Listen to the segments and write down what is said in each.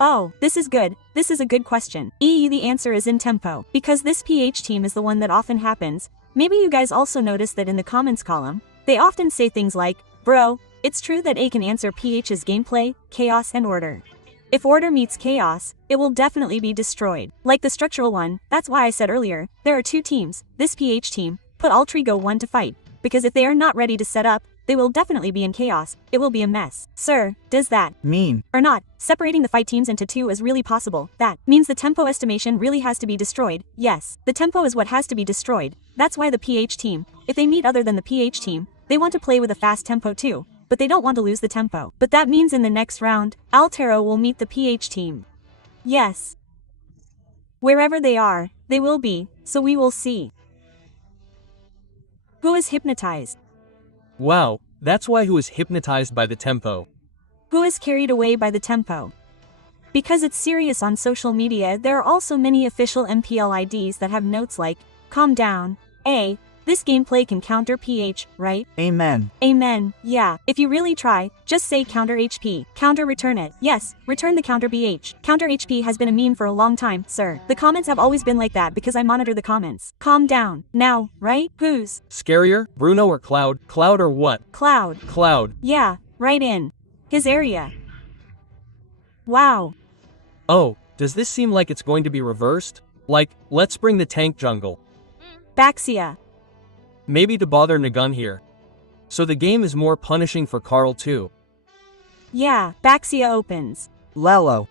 Oh, this is good. This is a good question. The answer is in tempo. Because this PH team is the one that often happens. Maybe you guys also noticed that in the comments column, they often say things like, bro, it's true that A can answer PH's gameplay, chaos and order. If order meets chaos, it will definitely be destroyed. Like the structural one, that's why I said earlier, there are two teams, this PH team, put all Trigo 1 to fight. Because if they are not ready to set up, they will definitely be in chaos, it will be a mess. Sir, does that mean or not, separating the fight teams into two is really possible? That means the tempo estimation really has to be destroyed. Yes, the tempo is what has to be destroyed. That's why the PH team, if they meet other than the PH team, they want to play with a fast tempo too, but they don't want to lose the tempo. But that means in the next round, Altero will meet the PH team. Yes. Wherever they are, they will be, so we will see. Who is hypnotized? Wow, that's why who is hypnotized by the tempo. Who is carried away by the tempo? Because it's serious on social media, there are also many official MPL IDs that have notes like, calm down, this gameplay can counter PH, right? Amen. Amen, yeah. If you really try, just say counter HP, counter return it. Yes, return the counter BH. Counter HP has been a meme for a long time, sir. The comments have always been like that because I monitor the comments. Calm down. Now, right? Who's scarier, Bruno or Cloud? Cloud or what? Cloud. Cloud. Yeah, right in his area. Wow. Oh, does this seem like it's going to be reversed? Like, let's bring the tank jungle. Baxia. Maybe to bother Nagun here. So the game is more punishing for Carl too. Yeah, Baxia opens. Lelo.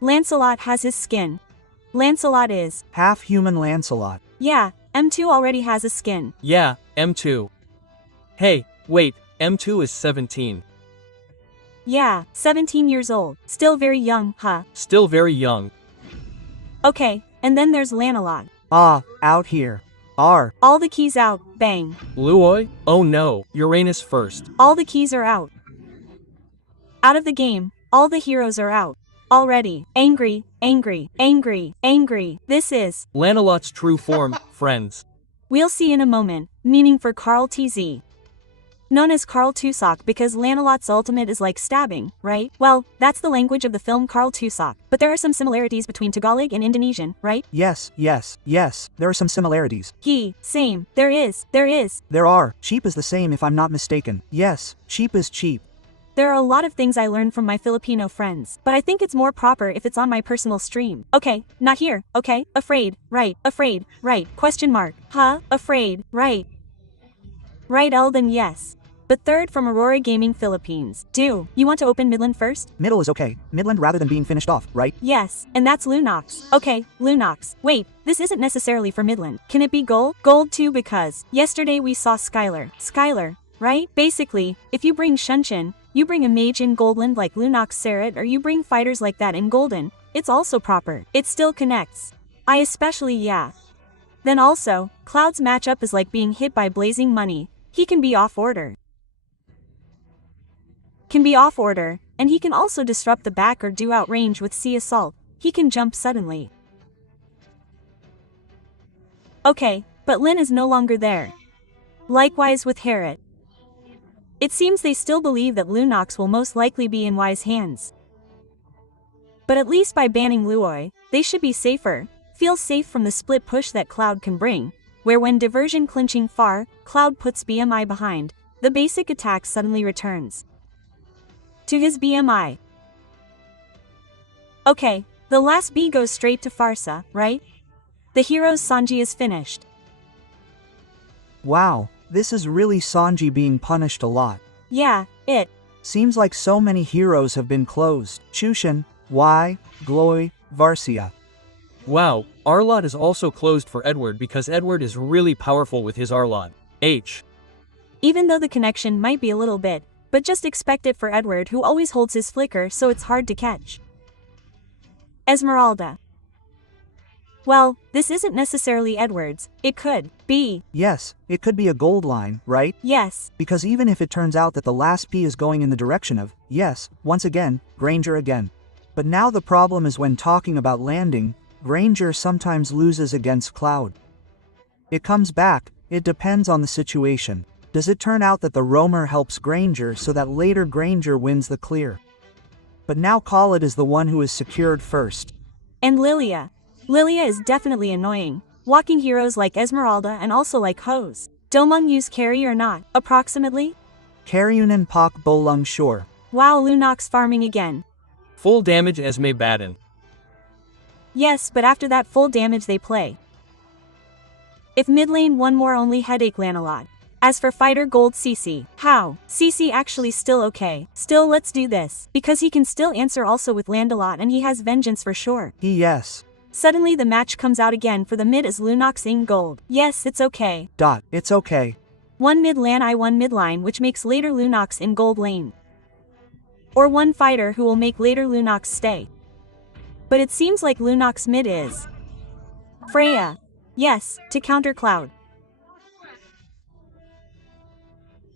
Lancelot has his skin. Lancelot is half-human Lancelot. Yeah, M2 already has a skin. Yeah, M2. Hey, wait, M2 is 17. Yeah, 17 years old. Still very young, huh? Still very young. Okay, and then there's Lancelot. Out here. All the keys out, bang. Luoy? Oh no, Uranus first. All the keys are out. Out of the game, all the heroes are out. Already. Angry, angry, angry, angry. This is Lancelot's true form, friends. We'll see in a moment, meaning for Carl TZ. Known as Carl Tusok because Lancelot's ultimate is like stabbing, right? Well, that's the language of the film Carl Tusok. But there are some similarities between Tagalog and Indonesian, right? Yes, there are some similarities. Same. There is. There are. Cheap is the same if I'm not mistaken. Yes, cheap is cheap. There are a lot of things I learned from my Filipino friends, but I think it's more proper if it's on my personal stream. Okay, not here, okay? Afraid, right, question mark. Huh? Afraid, right. Right, then yes. But third from Aurora Gaming Philippines. You want to open Midland first? Middle is okay. Midland rather than being finished off, right? Yes, and that's Lunox. Okay, Lunox. Wait, this isn't necessarily for Midland. Can it be gold? Gold too because yesterday we saw Skylar, right? Basically, if you bring Shunshin, you bring a mage in Goldland like Lunox Sarat or you bring fighters like that in Golden, it's also proper. It still connects. I especially yeah. Then also, Cloud's matchup is like being hit by blazing money. He can be off order. And he can also disrupt the back or do outrange with Sea Assault. He can jump suddenly. Okay, but Lin is no longer there. Likewise with Harriet. It seems they still believe that Lunox will most likely be in Y's hands. But at least by banning Luoy, they should be safer, feel safe from the split push that Cloud can bring, where when diversion clinching far, Cloud puts BMI behind, the basic attack suddenly returns to his BMI. Okay, the last B goes straight to Farsa, right? The hero's Sanji is finished. Wow, this is really Sanji being punished a lot. Yeah, it seems like so many heroes have been closed. Chushin, Y, Gloy, Varsia. Wow, Arlot is also closed for Edward because Edward is really powerful with his Arlot. H. Even though the connection might be a little bit, but just expect it for Edward who always holds his flicker so it's hard to catch. Esmeralda. Well, this isn't necessarily Edward's, it could be. Yes, it could be a gold line, right? Yes. Because even if it turns out that the last P is going in the direction of, yes, once again, Granger again. But now the problem is when talking about landing, Granger sometimes loses against Cloud. It comes back, it depends on the situation. Does it turn out that the roamer helps Granger so that later Granger wins the clear? But now Khalid is the one who is secured first. And Lilia. Lilia is definitely annoying. Walking heroes like Esmeralda and also like Hose. Domung use carry or not, approximately? Karyunan Pak Bolung sure. Wow, Lunox farming again. Full damage Esme Baden. Yes, but after that full damage they play. If mid lane one more only headache land a lot. As for fighter gold CC, how? CC actually still okay. Still let's do this. Because he can still answer also with land a lot and he has vengeance for sure. Yes. Suddenly the match comes out again for the mid as Lunox in gold. Yes, it's okay. It's okay. One mid lane I one mid line which makes later Lunox in gold lane. Or one fighter who will make later Lunox stay. But it seems like Lunox mid is Freya. Yes, to counter Cloud.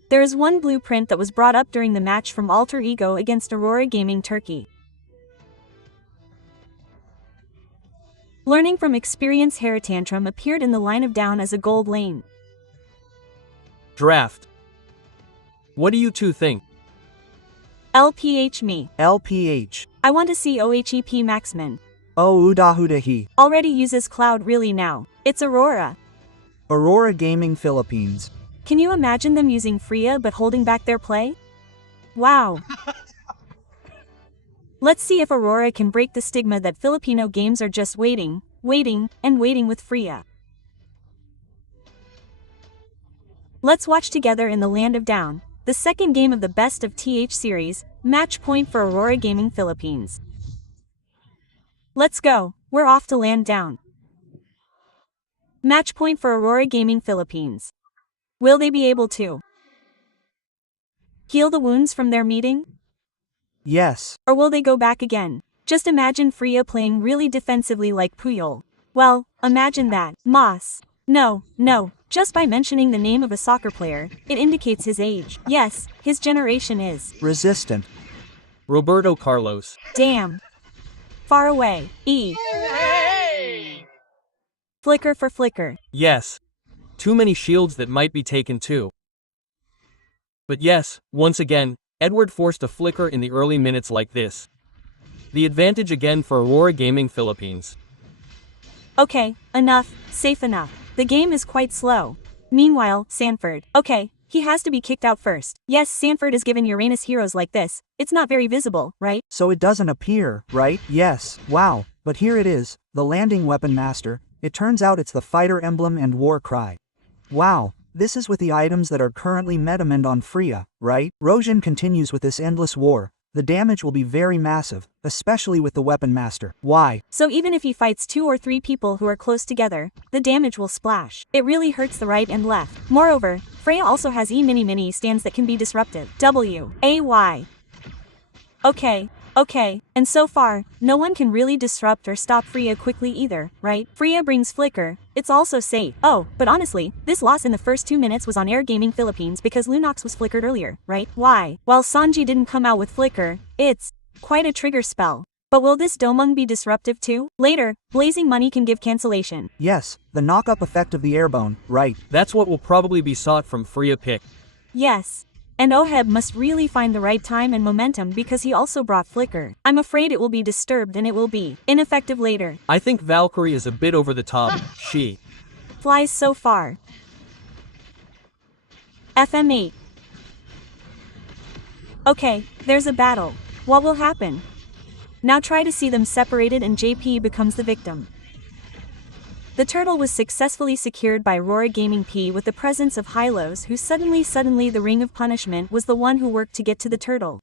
There is one blueprint that was brought up during the match from Alter Ego against Aurora Gaming Turkey. Learning from experience, Heratantrum appeared in the line of down as a gold lane. Draft. What do you two think? LPH me. LPH. I want to see OHEP Maxman. Oh Udahudahi. Already uses Cloud really now. It's Aurora. Aurora Gaming Philippines. Can you imagine them using Freya but holding back their play? Wow. Let's see if Aurora can break the stigma that Filipino games are just waiting, and waiting with Freya. Let's watch together in the Land of Down, the second game of the Best of TH series, match point for Aurora Gaming Philippines. Let's go, we're off to Land Down. Match point for Aurora Gaming Philippines. Will they be able to heal the wounds from their meeting? Yes. Or will they go back again? Just imagine Freya playing really defensively like Puyol. Well, imagine that. Moss. No, just by mentioning the name of a soccer player, it indicates his age. Yes, his generation is resistant. Roberto Carlos. Damn. Far away. Flicker for flicker. Yes. Too many shields that might be taken too. But yes, once again, Edward forced a flicker in the early minutes like this. The advantage again for Aurora Gaming Philippines. Okay, enough, safe enough. The game is quite slow. Meanwhile, Sanford. Okay, he has to be kicked out first. Yes, Sanford is given Uranus heroes like this. It's not very visible, right? So it doesn't appear, right? Yes, wow. But here it is, the landing weapon master. It turns out it's the fighter emblem and war cry. Wow, this is with the items that are currently metamend on Freya, right? Roshan continues with this endless war. The damage will be very massive, especially with the weapon master. Why? So even if he fights 2 or 3 people who are close together, the damage will splash. It really hurts the right and left. Moreover, Freya also has mini stands that can be disruptive. W-A-Y. Okay, and so far, no one can really disrupt or stop Freya quickly either, right? Freya brings Flicker, it's also safe. Oh, but honestly, this loss in the first 2 minutes was on Air Gaming Philippines because Lunox was flickered earlier, right? Why? While Sanji didn't come out with Flicker, it's quite a trigger spell. But will this Domung be disruptive too? Later, Blazing Money can give cancellation. Yes, the knock-up effect of the Airbone, right? That's what will probably be sought from Freya pick. Yes. And Oheb must really find the right time and momentum because he also brought Flicker. I'm afraid it will be disturbed and it will be ineffective later. I think Valkyrie is a bit over the top. She flies so far. FM8. Okay, there's a battle. What will happen? Now try to see them separated and JP becomes the victim. The turtle was successfully secured by Aurora Gaming P with the presence of Hylos, who suddenly the Ring of Punishment was the one who worked to get to the turtle.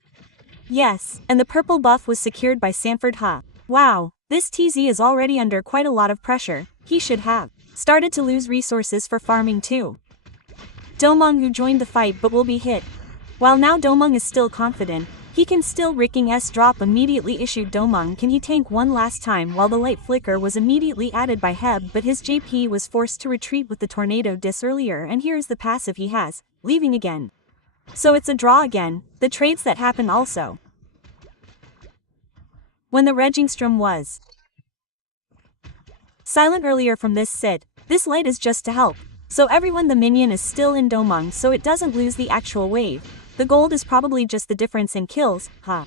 Yes, and the purple buff was secured by Sanford Ha. Wow, this TZ is already under quite a lot of pressure. He should have started to lose resources for farming too. Domung who joined the fight but will be hit. While now Domung is still confident, he can still Ricking S drop immediately issued Domung. Can he tank one last time while the light flicker was immediately added by Heb, but his JP was forced to retreat with the tornado dis earlier, and here's the passive he has, leaving again. So it's a draw again, the trades that happen also. When the Regingstrom was silent earlier from this sit, this light is just to help. So everyone the minion is still in Domung so it doesn't lose the actual wave. The gold is probably just the difference in kills, huh?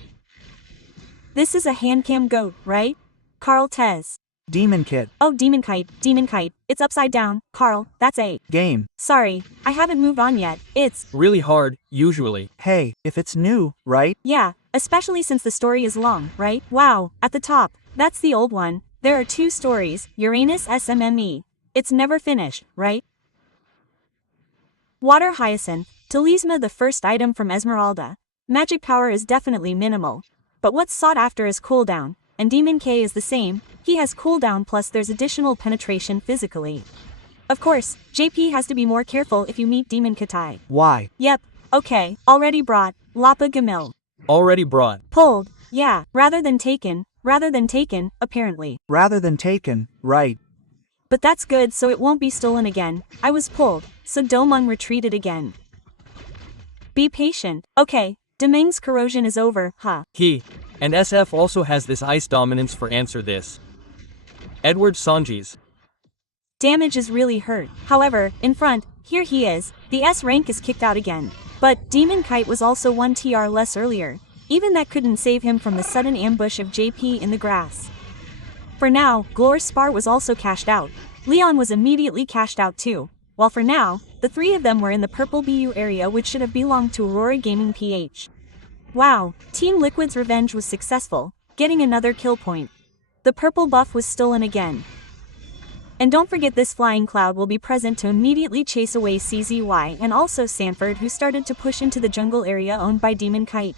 This is a handcam goat, right? Carl Tez. Demon Kit. Oh, Demon Kite, it's upside down, Carl, that's a Game. Sorry, I haven't moved on yet, it's Really hard, usually. Hey, if it's new, right? yeah, especially since the story is long, right? Wow, at the top, that's the old one. There are 2 stories, Uranus SMME. It's never finished, right? Water Hyacinth, Talisma, the first item from Esmeralda. Magic power is definitely minimal. But what's sought after is cooldown, and Demon K is the same. He has cooldown plus there's additional penetration physically. Of course, JP has to be more careful if you meet Demon Katai. Why? Yep, okay, already brought, Lapa Gamil. Already brought. Pulled, yeah, rather than taken, apparently. Rather than taken, right. But that's good so it won't be stolen again. I was pulled, so Domung retreated again. Be patient, okay, Deming's corrosion is over, huh? He. And SF also has this ice dominance for answer this. Edward Sanjis. Damage is really hurt. However, in front, here he is, the S rank is kicked out again. But Demon Kite was also 1 TR less earlier. Even that couldn't save him from the sudden ambush of JP in the grass. For now, Glor's Spar was also cashed out. Leon was immediately cashed out too. While for now, the 3 of them were in the purple BU area which should have belonged to Aurora Gaming PH. Wow, Team Liquid's revenge was successful, getting another kill point. The purple buff was stolen again. And don't forget this flying cloud will be present to immediately chase away CZY and also Sanford, who started to push into the jungle area owned by Demon Kite.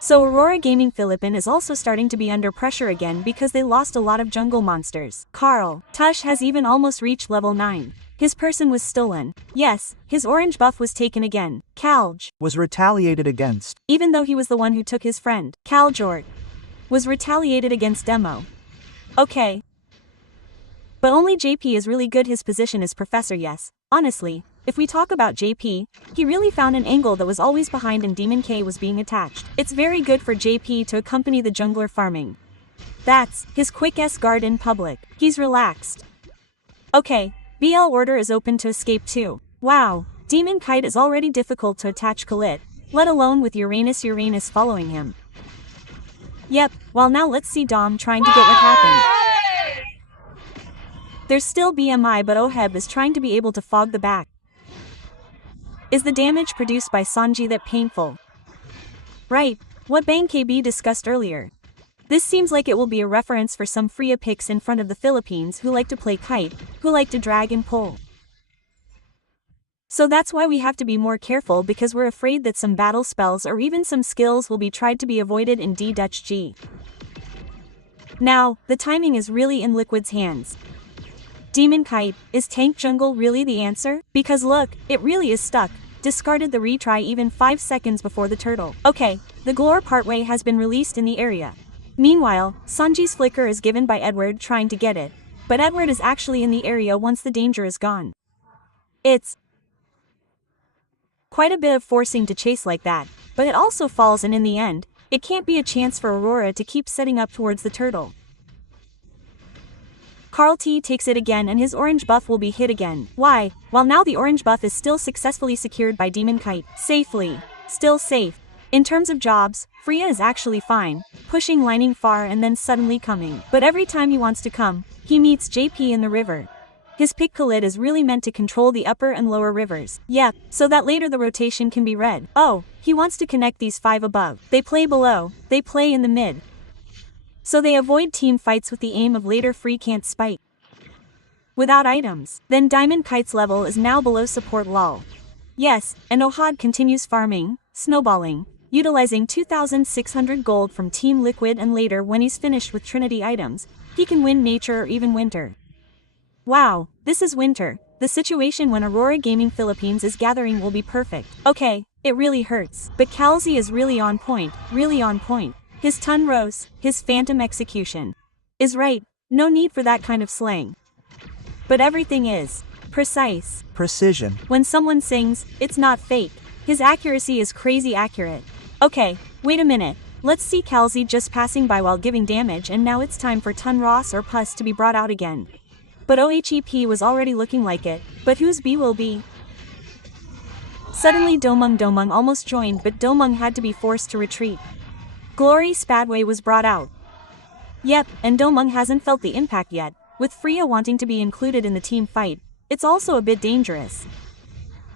So Aurora Gaming Philippine is also starting to be under pressure again because they lost a lot of jungle monsters. Carl Tush has even almost reached level 9. His person was stolen. Yes, his orange buff was taken again. Kalj Was retaliated against. even though he was the one who took his friend. Kaljort was retaliated against Demo. Okay. But only JP is really good. His position is Professor. Yes, honestly, if we talk about JP, he really found an angle that was always behind and Demon K was being attached. It's very good for JP to accompany the jungler farming. That's his quick S guard in public. He's relaxed. Okay, BL order is open to escape too. Wow, Demon Kite is already difficult to attach Khalit, let alone with Uranus following him. Yep, well now let's see Dom trying to get what happened. There's still BMI but Oheb is trying to be able to fog the back. Is the damage produced by Sanji that painful? Right, what Bang KB discussed earlier. This seems like it will be a reference for some Freya picks in front of the Philippines who like to play kite, who like to drag and pull. So that's why we have to be more careful because we're afraid that some battle spells or even some skills will be tried to be avoided in D-G. Now, the timing is really in Liquid's hands. Demon Kite, is tank jungle really the answer? Because look, it really is stuck. Discarded the retry even 5 seconds before the turtle. Okay, the Glor partway has been released in the area. Meanwhile, Sanji's flicker is given by Edward trying to get it. But Edward is actually in the area once the danger is gone. It's quite a bit of forcing to chase like that, but it also falls and in the end, it can't be a chance for Aurora to keep setting up towards the turtle. Carl T takes it again and his orange buff will be hit again. Why? While now the orange buff is still successfully secured by Demon Kite. Safely. Still safe. In terms of jobs, Freya is actually fine, pushing lining far and then suddenly coming. But every time he wants to come, he meets JP in the river. His pick Khalid is really meant to control the upper and lower rivers. Yep, so that later the rotation can be read. Oh, he wants to connect these 5 above. They play below, they play in the mid. So they avoid team fights with the aim of later free can't spike. Without items, then Diamond Kite's level is now below support lol. Yes, and Ohad continues farming, snowballing, utilizing 2,600 gold from Team Liquid and later when he's finished with Trinity items, he can win nature or even winter. Wow, this is winter. The situation when Aurora Gaming Philippines is gathering will be perfect. Okay, it really hurts. But Kalzi is really on point, really on point. His Tun Rose, his Phantom Execution. Is right, no need for that kind of slang. But everything is precise. Precision. When someone sings, it's not fake. His accuracy is crazy accurate. Okay, wait a minute. Let's see Kalzi just passing by while giving damage and now it's time for Tun Ross or Puss to be brought out again. But OHEP was already looking like it, but whose B will be? Suddenly Domung almost joined but Domung had to be forced to retreat. Glory Spadway was brought out. Yep, and Domung hasn't felt the impact yet, with Freya wanting to be included in the team fight. It's also a bit dangerous.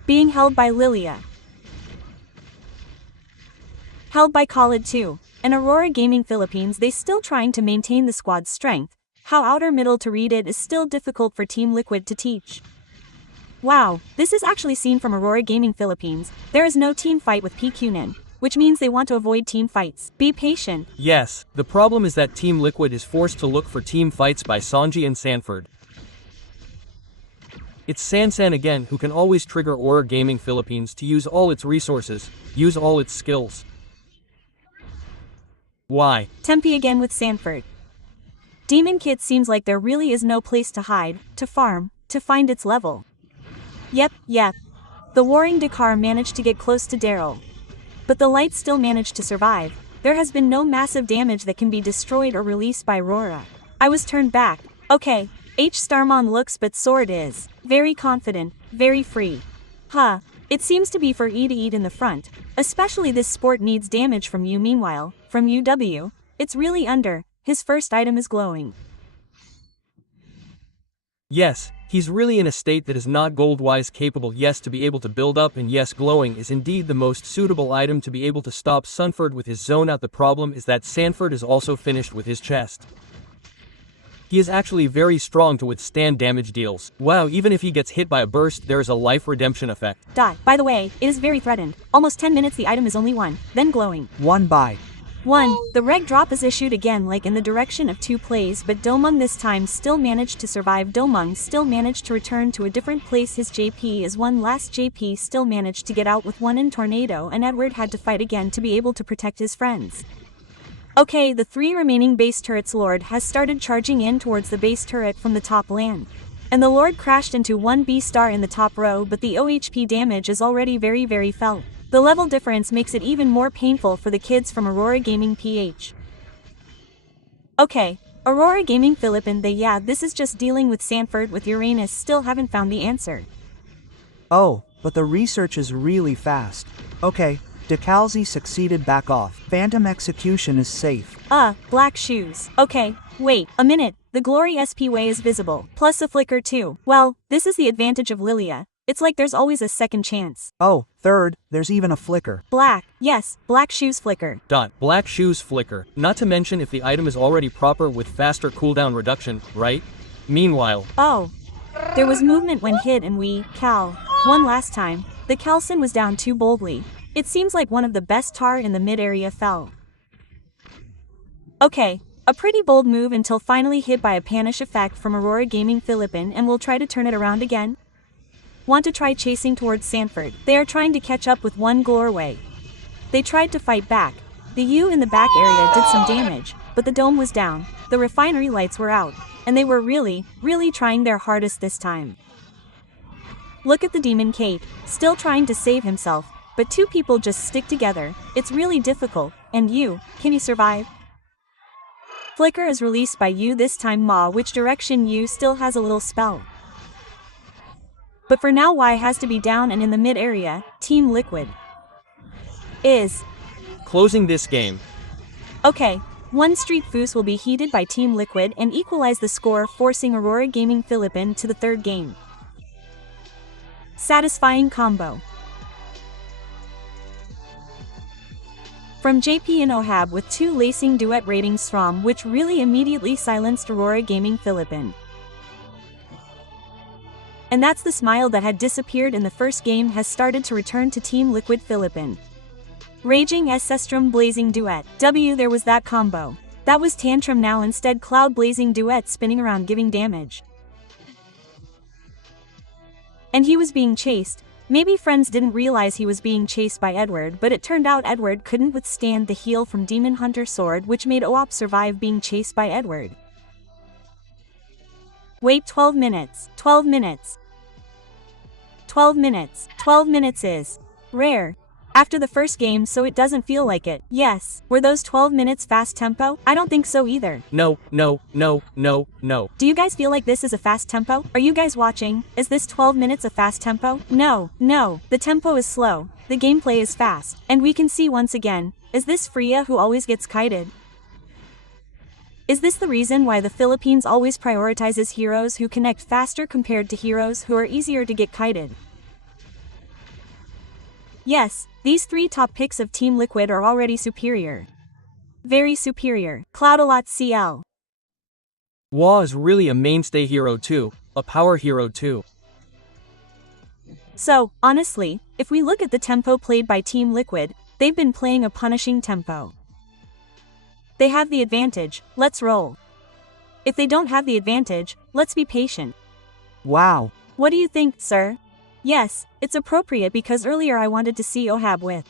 Being held by Lilia. Held by Khalid too. And Aurora Gaming Philippines, they still trying to maintain the squad's strength. How outer middle to read it is still difficult for Team Liquid to teach. Wow, this is actually seen from Aurora Gaming Philippines. There is no team fight with PQnin, which means they want to avoid team fights. Be patient. Yes, the problem is that Team Liquid is forced to look for team fights by Sanji and Sanford. It's Sansan again who can always trigger Aurora Gaming Philippines to use all its resources, use all its skills. Why? Tempe again with Sanford. Demon Kit seems like there really is no place to hide, to farm, to find its level. Yep. The Warring Dakar managed to get close to Daryl. But the Light still managed to survive. There has been no massive damage that can be destroyed or released by Aurora. I was turned back. Okay, H Starmon looks but Sword is. Very confident, very free. It seems to be for E to eat in the front. Especially this sport needs damage from you. Meanwhile, from UW, it's really under. His first item is glowing. Yes, he's really in a state that is not gold-wise capable. Yes, to be able to build up, and yes, glowing is indeed the most suitable item to be able to stop Sanford with his zone out. The problem is that Sanford is also finished with his chest. He is actually very strong to withstand damage deals. Wow, even if he gets hit by a burst, there is a life redemption effect. By the way, it is very threatened. Almost 10 minutes the item is only 1, then glowing. 1 by 1. The reg drop is issued again, like in the direction of 2 plays, but Domung this time still managed to survive. Domung still managed to return to a different place. His JP is 1 last. JP still managed to get out with 1 in Tornado, and Edward had to fight again to be able to protect his friends. Okay, the 3 remaining base turrets. Lord has started charging in towards the base turret from the top land. And the Lord crashed into 1 B-star in the top row, but the OHP damage is already very felt. The level difference makes it even more painful for the kids from Aurora Gaming PH. Okay, Aurora Gaming Philippines, this is just dealing with Sanford with Uranus, still haven't found the answer. Oh, but the research is really fast. Okay, Decalzi succeeded. Back off. Phantom Execution is safe. Black shoes. Okay, wait a minute. The Glory SP way is visible, plus a flicker too. Well, this is the advantage of Lilia. It's like there's always a second chance. Oh, third, there's even a flicker. Black, yes, black shoes flicker. Black shoes flicker. Not to mention if the item is already proper with faster cooldown reduction, right? Meanwhile. Oh. There was movement when hit and we, Cal, won last time. The Calson was down too boldly. It seems like one of the best tar in the mid area fell. Okay, a pretty bold move until finally hit by a panish effect from Aurora Gaming Philippines, and we'll try to turn it around again. Want to try chasing towards Sanford. They are trying to catch up with 1 Glorway. They tried to fight back. The U in the back area did some damage, but the dome was down, the refinery lights were out, and they were really trying their hardest this time. Look at the Demon Kate, still trying to save himself. But 2 people just stick together, it's really difficult, and can you survive? Flicker is released by you this time. Which direction? You still has a little spell. But for now Y has to be down, and in the mid area, Team Liquid is closing this game. Okay, 1 Street Foos will be heated by Team Liquid and equalize the score, forcing Aurora Gaming Philippines to the 3rd game. Satisfying combo. From JP and Ohab with 2 lacing duet ratings from which really immediately silenced Aurora Gaming Philippines. And that's the smile that had disappeared in the first game has started to return to Team Liquid Philippines. Raging Ancestrum Blazing Duet. There was that combo. That was Tantrum. Now instead Cloud Blazing Duet spinning around giving damage. And he was being chased. Maybe friends didn't realize he was being chased by Edward, but it turned out Edward couldn't withstand the heal from Demon Hunter Sword, which made OOP survive being chased by Edward. Wait 12 minutes. 12 minutes. 12 minutes. 12 minutes is rare. After the first game, so it doesn't feel like it. Yes. Were those 12 minutes fast tempo? I don't think so either. No. Do you guys feel like this is a fast tempo? Are you guys watching? Is this 12 minutes a fast tempo? No. The tempo is slow. The gameplay is fast. And we can see once again, is this Freya who always gets kited? Is this the reason why the Philippines always prioritizes heroes who connect faster compared to heroes who are easier to get kited? Yes, these 3 top picks of Team Liquid are already superior. Very superior. Cloudalot CL. Wa is really a mainstay hero too, a power hero too. So, honestly, if we look at the tempo played by Team Liquid, they've been playing a punishing tempo. They have the advantage, let's roll. If they don't have the advantage, let's be patient. Wow. What do you think, sir? Yes, it's appropriate because earlier I wanted to see Ohab with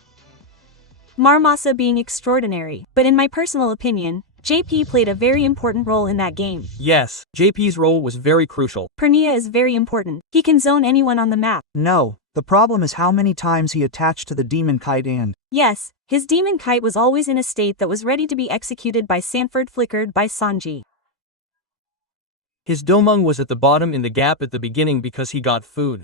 Marmasa being extraordinary, but in my personal opinion, JP played a very important role in that game. Yes, JP's role was very crucial. Pernia is very important. He can zone anyone on the map. No, the problem is how many times he attached to the demon kite and... Yes, his demon kite was always in a state that was ready to be executed by Sanford, flickered by Sanji. His Domung was at the bottom in the gap at the beginning because he got food.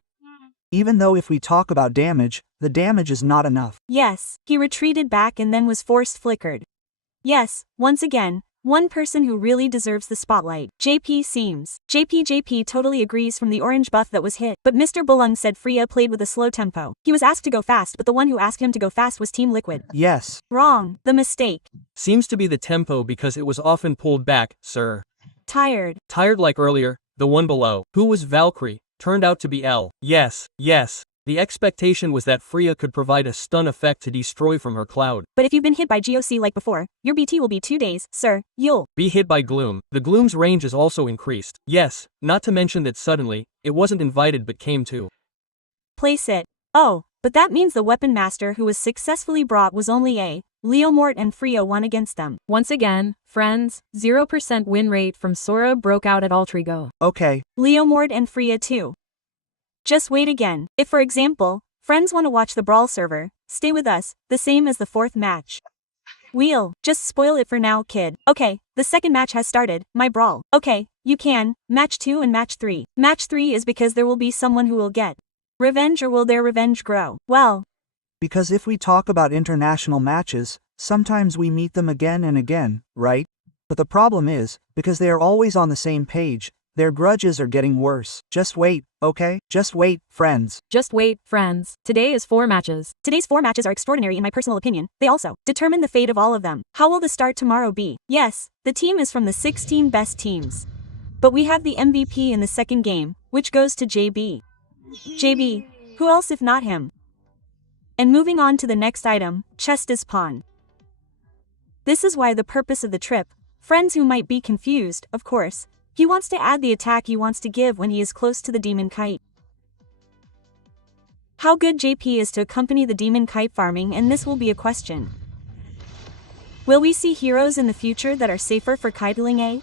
Even though if we talk about damage, the damage is not enough. Yes, he retreated back and then was forced flickered. Yes, once again, one person who really deserves the spotlight. JP seems. JP totally agrees from the orange buff that was hit, but Mr. Bulung said Freya played with a slow tempo. He was asked to go fast, but the one who asked him to go fast was Team Liquid. Yes. Wrong. The mistake. Seems to be the tempo because it was often pulled back, sir. Tired. Tired like earlier, the one below. Who was Valkyrie? Turned out to be L. Yes. The expectation was that Freya could provide a stun effect to destroy from her cloud. But if you've been hit by GOC like before, your BT will be 2 days, sir. You'll be hit by Gloom. The Gloom's range is also increased. Yes, not to mention that suddenly, it wasn't invited but came to place it. Oh, but that means the weapon master who was successfully brought was only A. Leomort and Freya won against them. Once again, friends, 0% win rate from Sora broke out at Altrigo. Okay. Leomort and Freya too. Just wait again. If for example, friends want to watch the Brawl server, stay with us, the same as the 4th match. We'll just spoil it for now, kid. Okay, the 2nd match has started, my Brawl. Okay, you can, match 2 and match 3. Match 3 is because there will be someone who will get revenge, or will their revenge grow? Well, because if we talk about international matches, sometimes we meet them again and again, right? But the problem is, because they are always on the same page, their grudges are getting worse. Just wait, okay? Just wait, friends. Just wait, friends. Today is 4 matches. Today's 4 matches are extraordinary in my personal opinion. They also determine the fate of all of them. How will the start tomorrow be? Yes, the team is from the 16 best teams. But we have the MVP in the 2nd game, which goes to JB. JB, who else if not him? And moving on to the next item, chest is pawn. This is why the purpose of the trip, friends who might be confused, of course, he wants to add the attack he wants to give when he is close to the demon kite. How good JP is to accompany the demon kite farming, and this will be a question. Will we see heroes in the future that are safer for kitling A?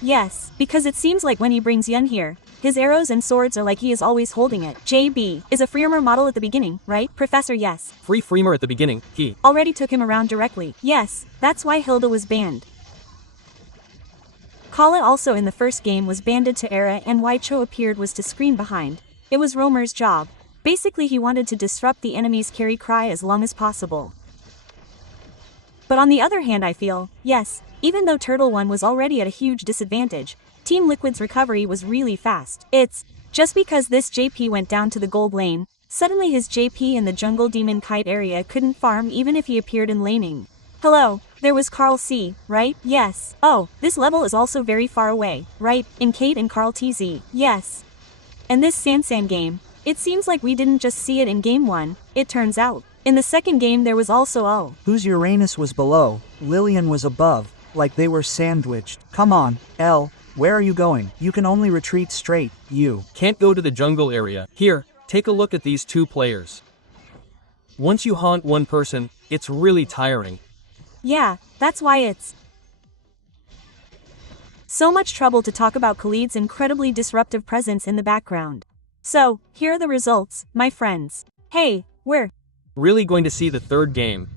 Yes, because it seems like when he brings Yun here, his arrows and swords are like he is always holding it. JB is a Freemer model at the beginning, right, Professor? Yes. Free Freemer at the beginning, he already took him around directly. Yes, that's why Hilda was banned. Kala also in the first game was banded to Era, and why Cho appeared was to screen behind. It was Romer's job. Basically he wanted to disrupt the enemy's carry cry as long as possible. But on the other hand I feel, yes, even though Turtle 1 was already at a huge disadvantage, Team Liquid's recovery was really fast. It's just because this JP went down to the gold lane, suddenly his JP in the jungle demon kite area couldn't farm even if he appeared in laning. Hello, there was Carl C, right? Yes. Oh, this level is also very far away, right? In Kate and Carl TZ. Yes. And this Sansan game, it seems like we didn't just see it in game 1, it turns out. In the 2nd game there was also O. Whose Uranus was below, Lillian was above, like they were sandwiched. Come on, L, where are you going? You can only retreat straight, you can't go to the jungle area. Here, take a look at these 2 players. Once you haunt one person, it's really tiring. Yeah, that's why it's so much trouble to talk about Khalid's incredibly disruptive presence in the background. So, here are the results, my friends. Hey, we're really going to see the 3rd game.